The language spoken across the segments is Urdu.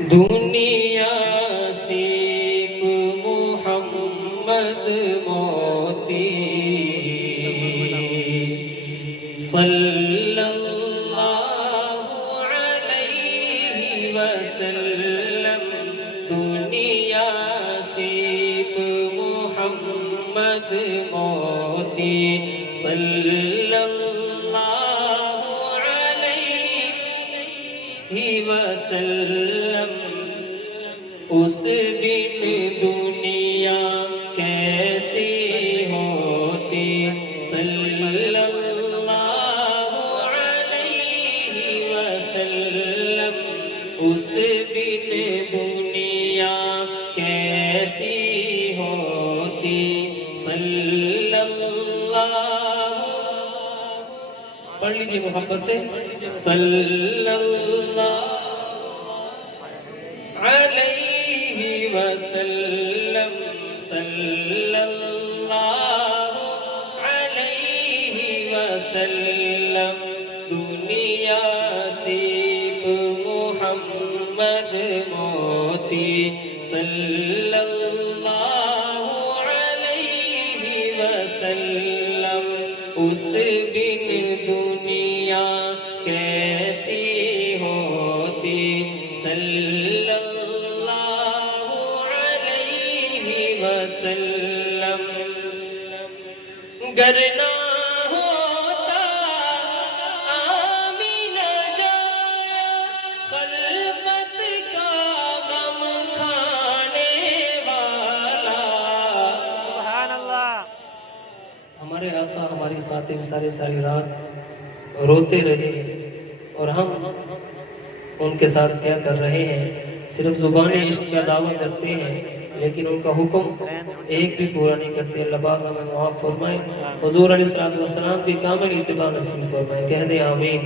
دنیا سیب محمد موتی صلی اللہ علیہ وسلم دنیا سیب محمد موتی صلی اللہ علیہ وسلم اس بن دنیا کیسی ہوتی صلی اللہ علیہ وسلم اس بن دنیا کیسی ہوتی صلی اللہ پڑھ لیجیے محبت سے صلی اللہ علیہ وسلم صلی اللہ علیہ وسلم دنیا سیب محمد موتی صلی اللہ علیہ وسلم اس بن دنیا کیسی ہوتی صلی اللہ علیہ وسلم گر نہ ہوتا آمینہ جایا خلقت کا غم کھانے والا سبحان اللہ. ہمارے آقا ہماری خاطر ساری رات روتے رہے اور ہم ان کے ساتھ کیا کر رہے ہیں؟ صرف زبانی عشق کا دعویٰ کرتے ہیں لیکن ان کا حکم ایک بھی پورا نہیں کرتے. اللہ پاک ہمیں معاف فرمائے. حضور علیہ السلام کی کامل اتباع نصیب فرمائے. کہہ دیں آمین.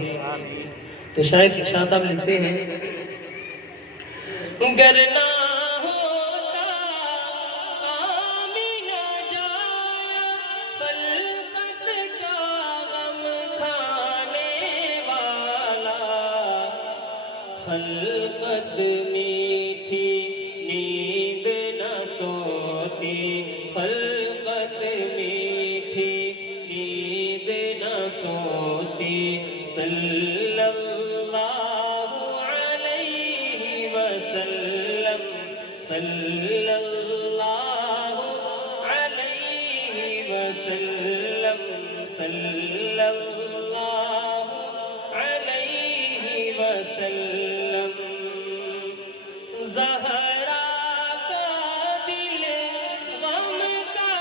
تو شاہ صاحب لکھتے ہیں گر نہ ہوتا آمینہ جایا خلقت کا غم کھانے والا خلقت میٹھی نیند نہ سوتی خلقت میٹھی نیند نہ سوتی صلی اللہ علیہ وسلم صلی اللہ علیہ وسلم صلی اللہ علیہ وسلم زہرا کا دل غم کا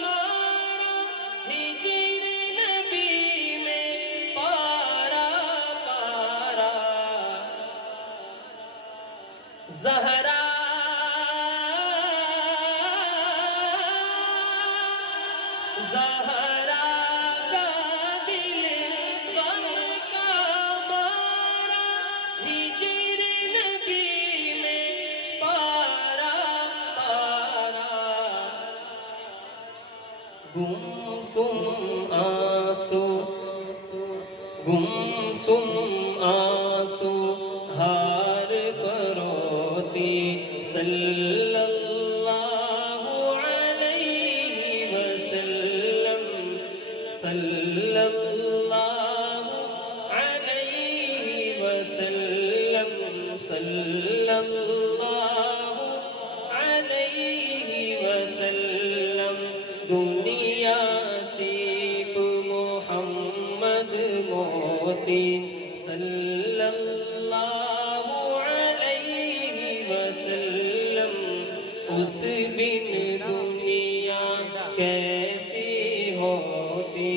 مارا ہجر نبی میں پارا پارا زہرا زہرا کا دل غم کا مارا ہجر نبی میں پارا پارا گمسم آنسو ہار پروتی صلی اللہ علیہ وسلم صلی اللہ علیہ وسلم صلی اللہ علیہ وسلم دنیا سیب محمد موتی صلی اللہ علیہ وسلم اس بن دنیا کیسی ہوتی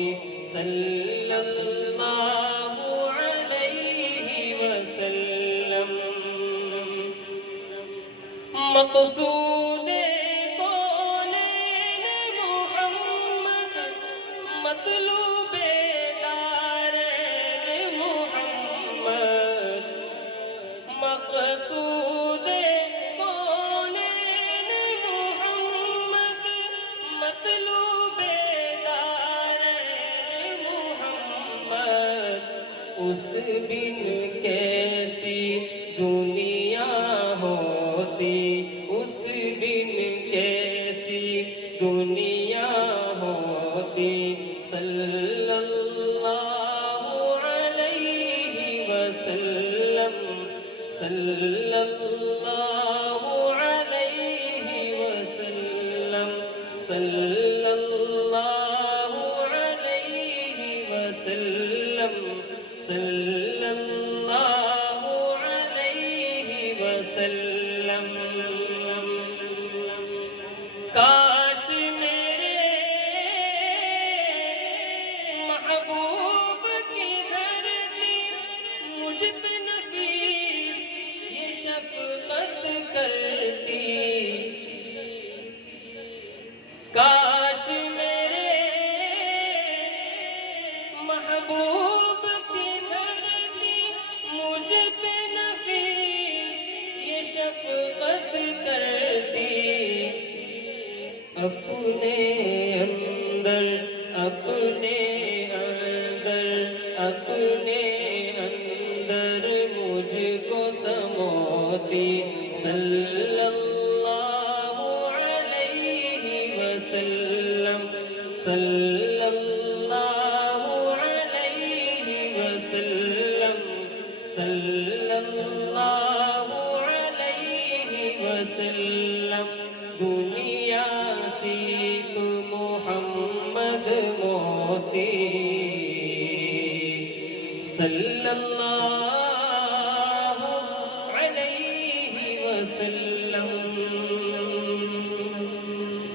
صلی اللہ علیہ وسلم مقصود کونین محمد مطلوب دارین محمد مقصود کونین محمد مطلوب دارین محمد اس بن کیسی دنیا ہوتی اس دن کیسی دنیا ہوتی صلی اللہ علیہ وسلم صلی اللہ علیہ وسلم صلی اللہ علیہ وسلم صلی اللہ علیہ وسلم کاش میرے محبوب کی دھرتی مجھ پہ نفیس یہ شفقت کرتی کاش میرے محبوب کی دھرتی مجھ پہ نفیس یہ شفقت کرتی اپنے اندر اپنے اندر اپنے اندر مجھ کو سموتی صلی اللہ علیہ وسلم صلی اللہ علیہ وسلم صلی اللہ علیہ وسلم دنیا سیکھ محمد موتی صلی اللہ